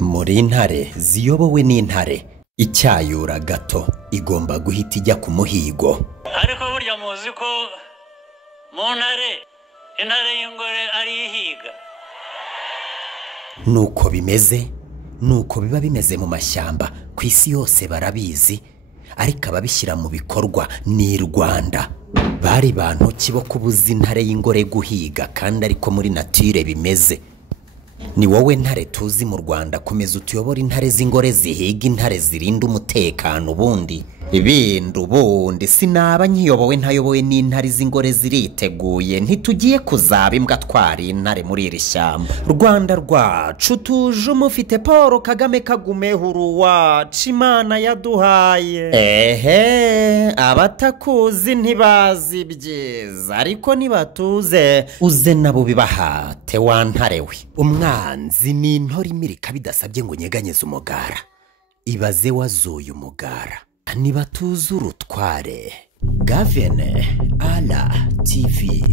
muri intare ziyobowe n'intare icyayura gato igomba guhita ijya ku muhigo. Ariko burya muzi ko mu intare y'ingore ari ihiga. Nuko bimeze, nuko biba bimeze mu mashyamba ku isi yose barabizi, ariko ababishyira mu bikorwa ni Rwanda. Bari bantu kibo kubuza intare y'ingore guhiga kandi ariko muri nature bimeze. Ni wowe ntare tuzi mu Rwanda komeza utuyobora intare z'ingore zihiga intare zirinda umutekano ubundi. Ibindu bundi sinaba nkiyobowe ntayobowe n'intare z'ingore ziriteguye ntitugiye kuzaba imbwa twari intare muri iri shyamba. Rwanda rwacu tuje umufite Paul Kagame kagumeho uruwacu Imana yaduhaye. Abatakuzi ntibazi ibyiza ariko nibatuze uze nabo bibahate wa ntare we. Umwanzi ni intore imirika bidasabye ngo nyeganyeze umugara. Ibaze wazuye umugara. Niba tuzi urutware Gavene Ala TV.